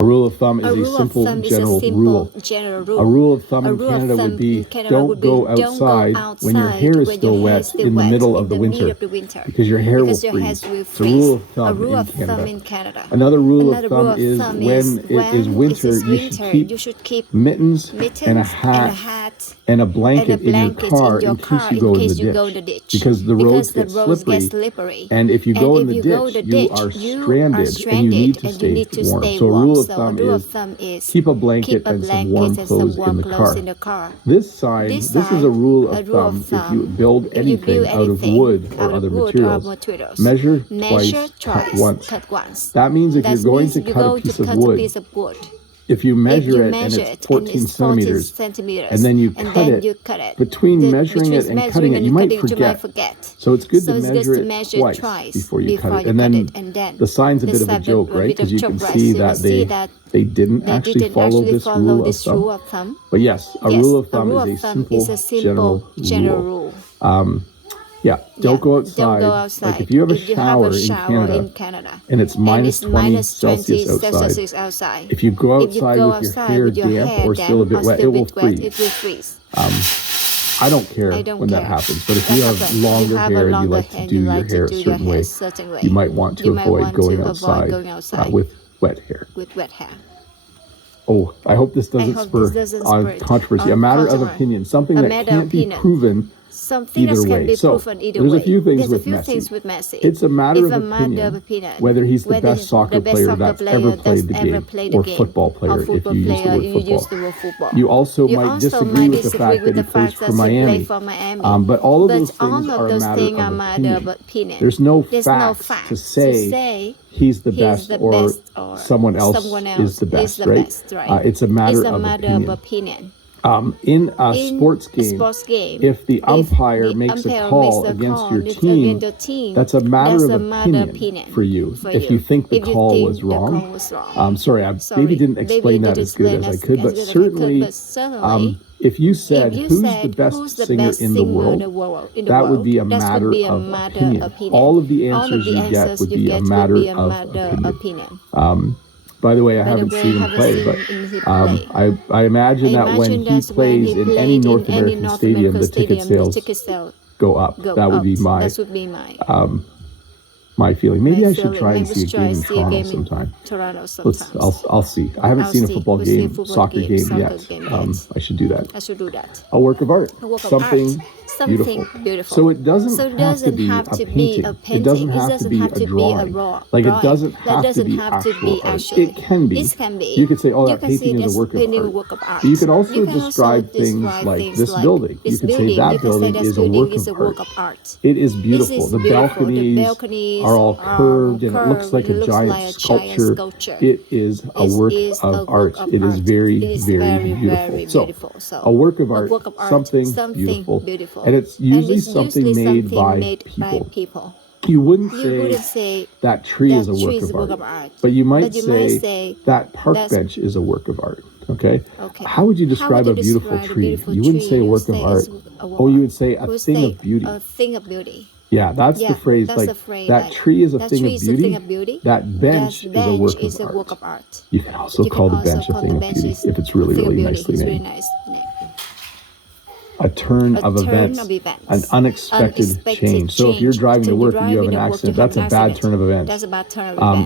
A rule of thumb is a simple general rule. A rule of thumb in Canada would be don't go outside when your hair is still wet in the middle of the winter because your hair will freeze. It's a rule of thumb in Canada. Another rule of thumb is when it is winter, you should keep mittens and a hat and a blanket in your car in case you go in the ditch because the roads get slippery. And if you go in the ditch, you are stranded and you need to stay warm. So a rule of thumb is keep a blanket and some warm clothes in the car. This sign, this is a rule of thumb if you build anything out of wood or other materials. Measure twice, cut once. That means if you're going to cut a piece of wood, if you measure it and it's 14 centimeters and then you cut it, between measuring it and cutting it, you might forget. So it's good to measure it twice before you cut it. And then the sign's a bit of a joke, right? Because you can see that they didn't actually follow this rule of thumb. But yes, a rule of thumb is a simple general rule. Don't go outside. Like if you have a shower in Canada and it's minus 20 Celsius outside, if you go outside with your hair damp or still a bit wet, it will freeze. I don't care when that happens, but if you have longer hair and you like to do your hair a certain way, you might want to avoid going outside with wet hair. Oh, I hope this doesn't spur on controversy. A matter of opinion, something that can't be proven either way. So there's a few things with Messi. It's a matter of opinion whether he's the best soccer player that's ever played the game or football player if you use the word football. You also might disagree with the fact that he plays for Miami. But all of those things are a matter of opinion. There's no facts to say he's the best or someone else is the best, right? It's a matter of opinion. In a sports game, if the umpire makes a call against your team, that's a matter of opinion for you. If you think the call was wrong, sorry, I maybe didn't explain that as good as I could, but certainly, if you said who's the best singer in the world, that would be a matter of opinion. All of the answers you get would be a matter of opinion. By the way, I haven't seen him play, but I imagine that when he plays in any North American stadium, the ticket sales go up. That would be my feeling. Maybe I should try and see a game in Toronto sometime. I'll see. I haven't seen a football game, soccer game yet. I should do that. A work of art. Something beautiful. So it doesn't have to be a painting. It doesn't have to be a drawing. Like it doesn't have to be actual art. It can be. You could say, oh, that painting is a work of art. You could also describe things like this building. You could say that building is a work of art. It is beautiful. The balconies are all curved and it looks like a giant sculpture. It is a work of art. It is very, very beautiful. So a work of art, something beautiful. And it's usually something made by people. You wouldn't say that tree is a work of art, but you might say that park bench is a work of art. Okay? How would you describe a beautiful tree? You wouldn't say a work of art. Oh, you would say a thing of beauty. Yeah, that's the phrase. Like that tree is a thing of beauty. That bench is a work of art. You can also call the bench a thing of beauty if it's really nicely named. A turn of events, an unexpected change. So if you're driving to work and you have an accident, that's a bad turn of events.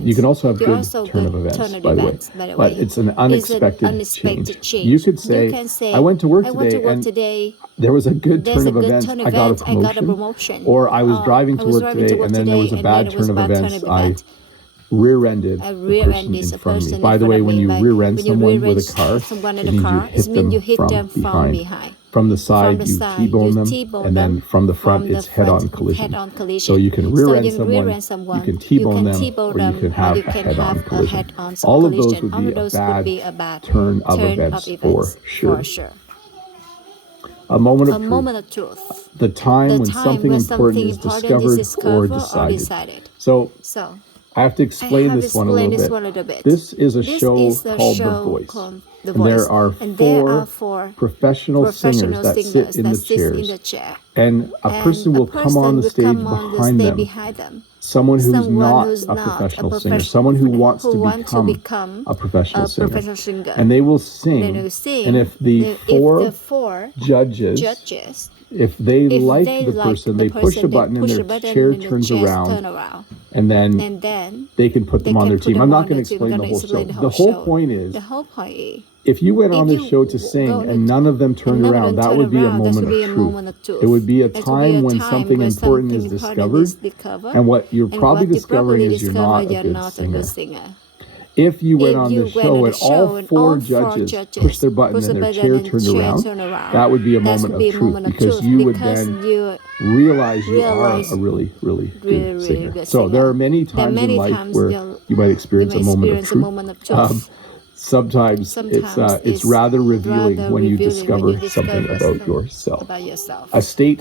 You can also have good turn of events, by the way. But it's an unexpected change. You could say, I went to work today and there was a good turn of events, I got a promotion. Or I was driving to work today and then there was a bad turn of events, I rear-ended the person in front of me. By the way, when you rear-end someone with a car, it means you hit them from behind. From the side, you T-bone them, and then from the front, it's head-on collision. So you can rear-end someone, you can T-bone them, or you can have a head-on collision. All of those would be a bad turn of events for sure. A moment of truth. The time when something important is discovered or decided. So I have to explain this one a little bit. This is a show called The Voice. And there are four professional singers that sit in the chairs. And a person will come on the stage behind them someone who's not a professional singer, someone who wants to become a professional singer. And they will sing, and if the four judges, if they like the person, they push a button and their chair turns around, and then they can put them on their team. I'm not going to explain the whole show. The whole point is, if you went on the show to sing and none of them turned around, that would be a moment of truth. It would be a time when something important is discovered, and what you're probably discovering is you're not a good singer. If you went on the show and all four judges pushed their button and their chair turned around, that would be a moment of truth, because you would then realize you are a really, really good singer. So there are many times in life where you might experience a moment of truth. Sometimes it's rather revealing when you discover something about yourself. A state